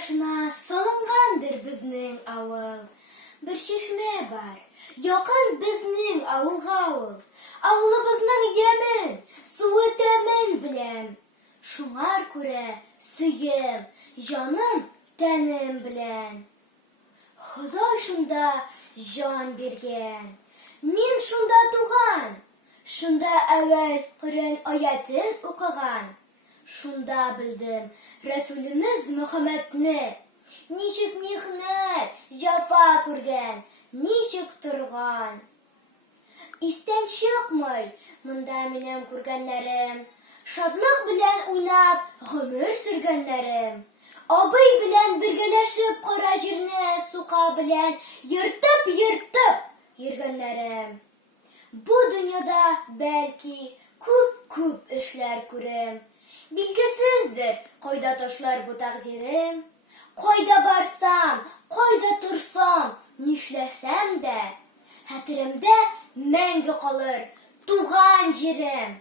башына салынгандыр безнең авыл. Бер чишмә бар, якын безнең авылга ул. Авылыбызның ямен, суы тәмен беләм. Шуңар күрә сөем, җаным, тәнем белән. Ходай шунда җан биргән. Мин шунда туган. Шунда әвәл Коръән аятен укыган. Шунда белдем Рәсүлебез Мөхәммәдне. Ничек михнәт, җәфа күргән, ничек торган. Истән чыкмый монда минем күргәннәрем. Шадлык белән уйнап гомер сөргәннәрем. Абый белән бергәләшеп кара җирне сука белән йыртып йөргәннәрем. Бу дөньяда бәлки күп эшләр күрем. Билгесездер, кайда ташлар бу тәкъдирем. Кайда барсам, кайда торсам, нишләсәм дә, хәтеремдә мәңге калыр туган җирем.